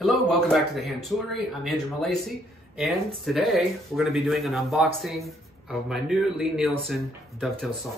Hello, welcome back to the Hand Toolery. I'm Andrew Malacy, and today we're going to be doing an unboxing of my new Lie-Nielsen Dovetail Saw.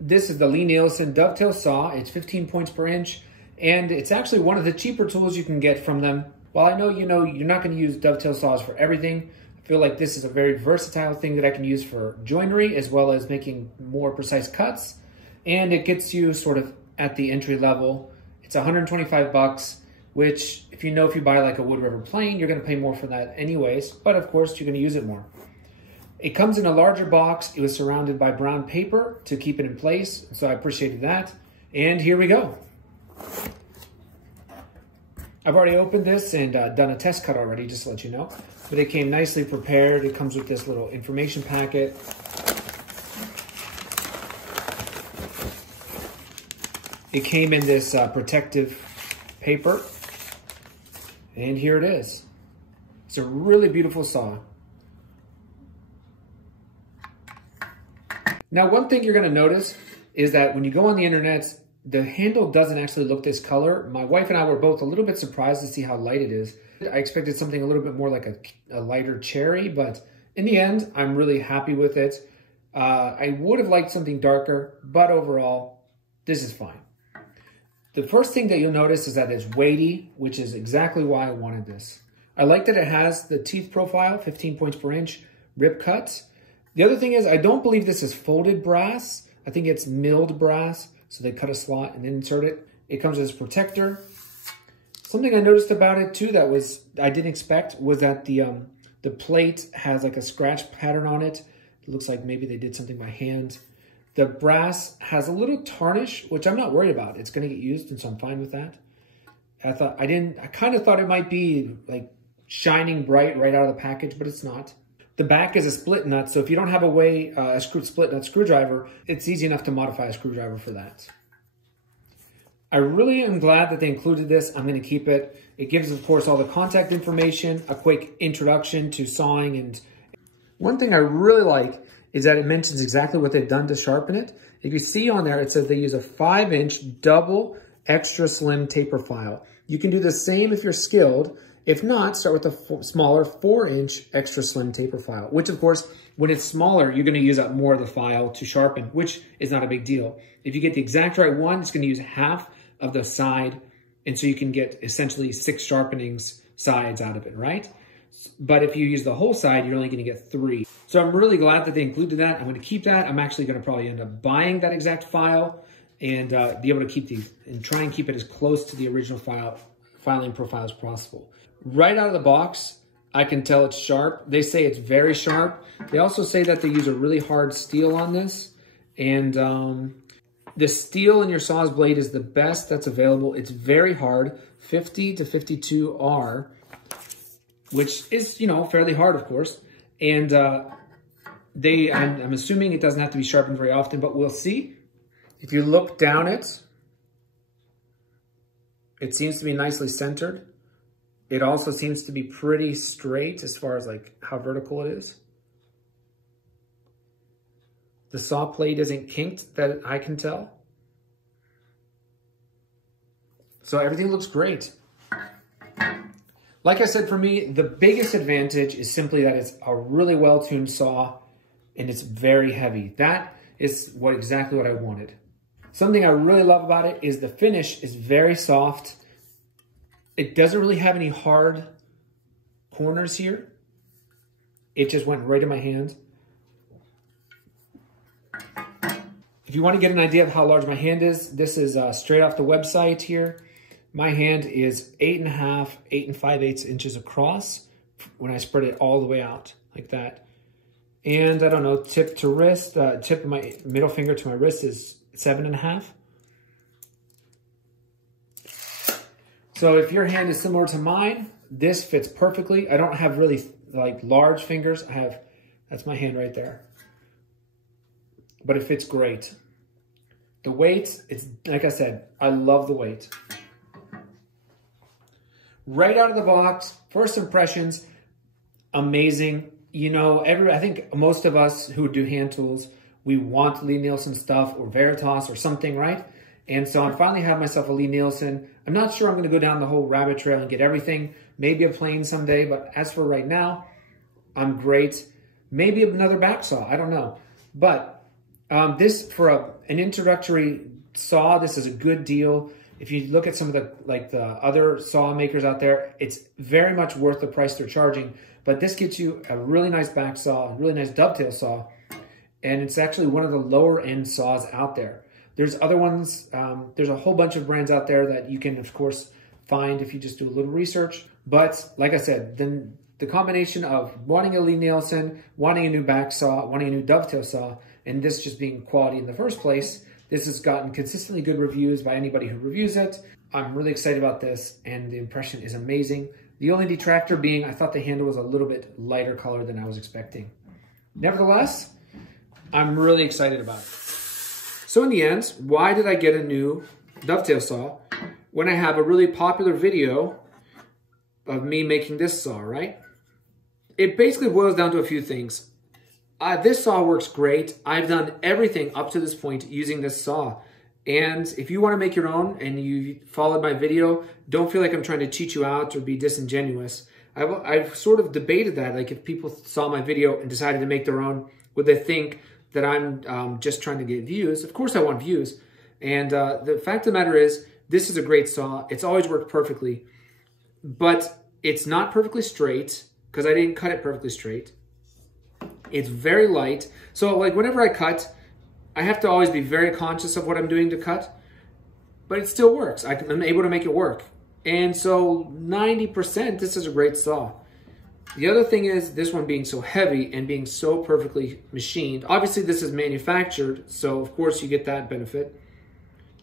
This is the Lie-Nielsen Dovetail Saw. It's 15 points per inch, and it's actually one of the cheaper tools you can get from them. While I know you're not going to use dovetail saws for everything, I feel like this is a very versatile thing that I can use for joinery as well as making more precise cuts. And it gets you sort of at the entry level. It's 125 bucks, which if you buy like a Wood River plane, you're gonna pay more for that anyways, but of course you're gonna use it more. It comes in a larger box. It was surrounded by brown paper to keep it in place, so I appreciated that. And here we go. I've already opened this and done a test cut already, just to let you know. But it came nicely prepared. It comes with this little information packet. It came in this protective paper. And here it is. It's a really beautiful saw. Now, one thing you're gonna notice is that when you go on the internet, the handle doesn't actually look this color. My wife and I were both a little bit surprised to see how light it is. I expected something a little bit more like a lighter cherry, but in the end, I'm really happy with it. I would have liked something darker, but overall, this is fine. The first thing that you'll notice is that it's weighty, which is exactly why I wanted this. I like that it has the teeth profile, 15 points per inch, rip cuts. The other thing is, I don't believe this is folded brass. I think it's milled brass. So they cut a slot and insert it. It comes as a protector. Something I noticed about it too that I didn't expect was that the plate has like a scratch pattern on it. It looks like maybe they did something by hand. The brass has a little tarnish, which I'm not worried about. It's gonna get used, and so I'm fine with that. I kind of thought it might be like shining bright right out of the package, but it's not. The back is a split nut, so if you don't have a split nut screwdriver, it's easy enough to modify a screwdriver for that. I really am glad that they included this. I'm going to keep it. It gives, of course, all the contact information, a quick introduction to sawing. And one thing I really like is that it mentions exactly what they've done to sharpen it. If you see on there, it says they use a 5-inch double extra slim taper file. You can do the same if you're skilled. If not, start with a smaller 4-inch extra slim taper file, which of course, when it's smaller, you're gonna use up more of the file to sharpen, which is not a big deal. If you get the exact right one, it's gonna use half of the side, and so you can get essentially 6 sharpenings sides out of it, right? But if you use the whole side, you're only gonna get 3. So I'm really glad that they included that. I'm gonna keep that. I'm actually gonna probably end up buying that exact file and be able to keep these and try and keep it as close to the original filing profile as possible. Right out of the box, I can tell it's sharp. They say it's very sharp. They also say that they use a really hard steel on this. And the steel in your saw's blade is the best that's available. It's very hard, 50 to 52 R, which is, fairly hard, of course. And I'm assuming it doesn't have to be sharpened very often, but we'll see. If you look down it seems to be nicely centered. It also seems to be pretty straight as far as like how vertical it is. The saw plate isn't kinked that I can tell. So everything looks great. Like I said, for me, the biggest advantage is simply that it's a really well-tuned saw and it's very heavy. That is exactly what I wanted. Something I really love about it is the finish is very soft. It doesn't really have any hard corners here. It just went right in my hand. If you want to get an idea of how large my hand is, this is straight off the website here. My hand is 8.5, 8 5/8 inches across when I spread it all the way out like that. And I don't know, tip to wrist, tip of my middle finger to my wrist is 7.5. So if your hand is similar to mine, this fits perfectly. I don't have really like large fingers. That's my hand right there. But it fits great. The weight, it's like I said, I love the weight. Right out of the box, first impressions, amazing. I think most of us who do hand tools, we want Lie-Nielsen stuff or Veritas or something, right? And so I finally have myself a Lie-Nielsen. I'm not sure I'm going to go down the whole rabbit trail and get everything. Maybe a plane someday, but as for right now, I'm great. Maybe another back saw, I don't know. But this, for an introductory saw, this is a good deal. If you look at some of the other saw makers out there, it's very much worth the price they're charging. But this gets you a really nice back saw, a really nice dovetail saw, and it's actually one of the lower end saws out there. There's other ones, there's a whole bunch of brands out there that you can, of course, find if you just do a little research. But like I said, then the combination of wanting a Lie-Nielsen, wanting a new back saw, wanting a new dovetail saw, and this just being quality in the first place, this has gotten consistently good reviews by anybody who reviews it. I'm really excited about this, and the impression is amazing. The only detractor being I thought the handle was a little bit lighter color than I was expecting. Nevertheless, I'm really excited about it. So in the end, why did I get a new dovetail saw when I have a really popular video of me making this saw, right? It basically boils down to a few things. This saw works great. I've done everything up to this point using this saw. And if you want to make your own and you followed my video, don't feel like I'm trying to cheat you out or be disingenuous. I've sort of debated that. Like if people saw my video and decided to make their own, would they think that I'm just trying to get views? Of course I want views. And the fact of the matter is, this is a great saw. It's always worked perfectly. But it's not perfectly straight because I didn't cut it perfectly straight. It's very light. So like whenever I cut, I have to always be very conscious of what I'm doing to cut. But it still works. I'm able to make it work. And so 90%, this is a great saw. The other thing is this one being so heavy and being so perfectly machined. Obviously this is manufactured, so of course you get that benefit.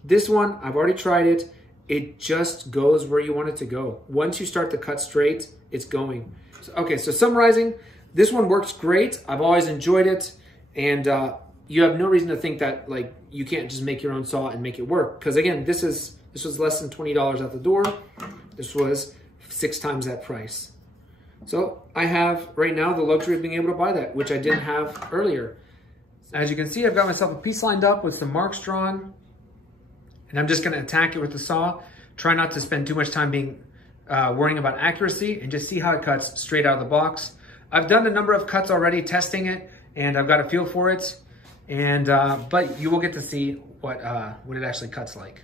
This one, I've already tried it. It just goes where you want it to go. Once you start to cut straight, it's going. Okay, so summarizing, this one works great. I've always enjoyed it. And you have no reason to think that like you can't just make your own saw and make it work. Because again, this was less than $20 at the door. This was 6 times that price. So I have right now the luxury of being able to buy that, which I didn't have earlier. As you can see, I've got myself a piece lined up with some marks drawn, and I'm just gonna attack it with the saw. Try not to spend too much time worrying about accuracy and just see how it cuts straight out of the box. I've done a number of cuts already testing it, and I've got a feel for it. And but you will get to see what it actually cuts like.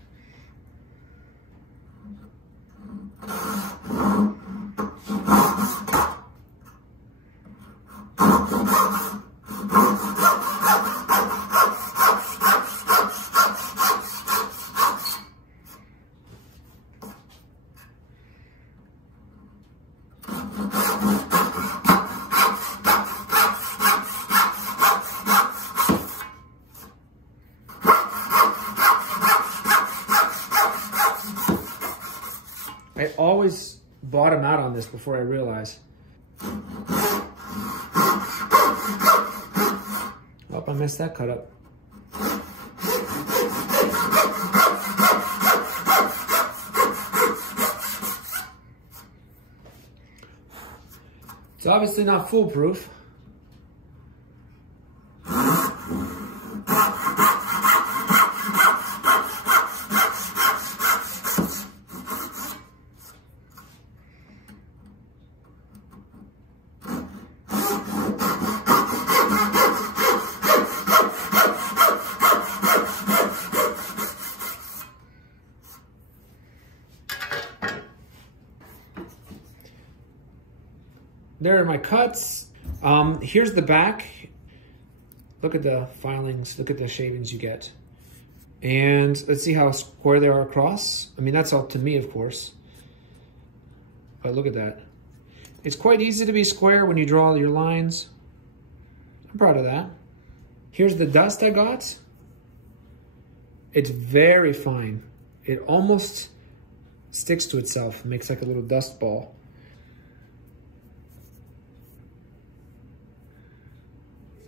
I always bottom out on this before I realize. Oh, I messed that cut up. It's obviously not foolproof. There are my cuts. Here's the back. Look at the filings, look at the shavings you get. And let's see how square they are across. I mean, that's all to me, of course. But look at that. It's quite easy to be square when you draw your lines. I'm proud of that. Here's the dust I got. It's very fine. It almost sticks to itself, makes like a little dust ball.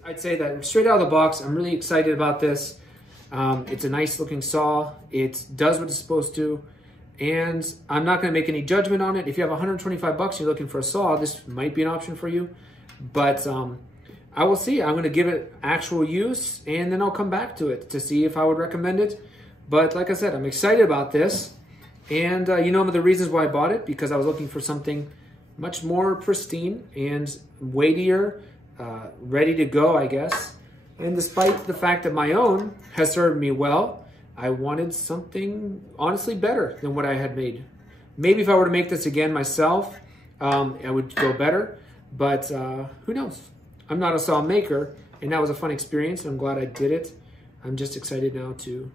I'd say that straight out of the box, I'm really excited about this. It's a nice looking saw. It does what it's supposed to. And I'm not gonna make any judgment on it. If you have 125 bucks, you're looking for a saw, this might be an option for you. But I'm I will see. I'm going to give it actual use, and then I'll come back to it to see if I would recommend it. But like I said, I'm excited about this. And you know the reasons why I bought it, because I was looking for something much more pristine and weightier, ready to go, I guess. And despite the fact that my own has served me well, I wanted something honestly better than what I had made. Maybe if I were to make this again myself, I would go better, but who knows? I'm not a saw maker, and that was a fun experience, and I'm glad I did it. I'm just excited now to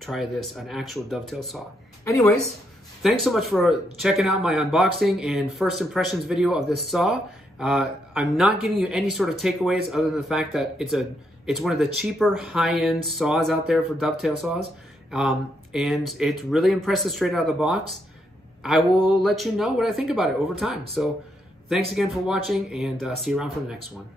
try this, an actual dovetail saw. Anyways, thanks so much for checking out my unboxing and first impressions video of this saw. I'm not giving you any sort of takeaways other than the fact that it's one of the cheaper high-end saws out there for dovetail saws, and it really impresses straight out of the box. I will let you know what I think about it over time. So thanks again for watching, and see you around for the next one.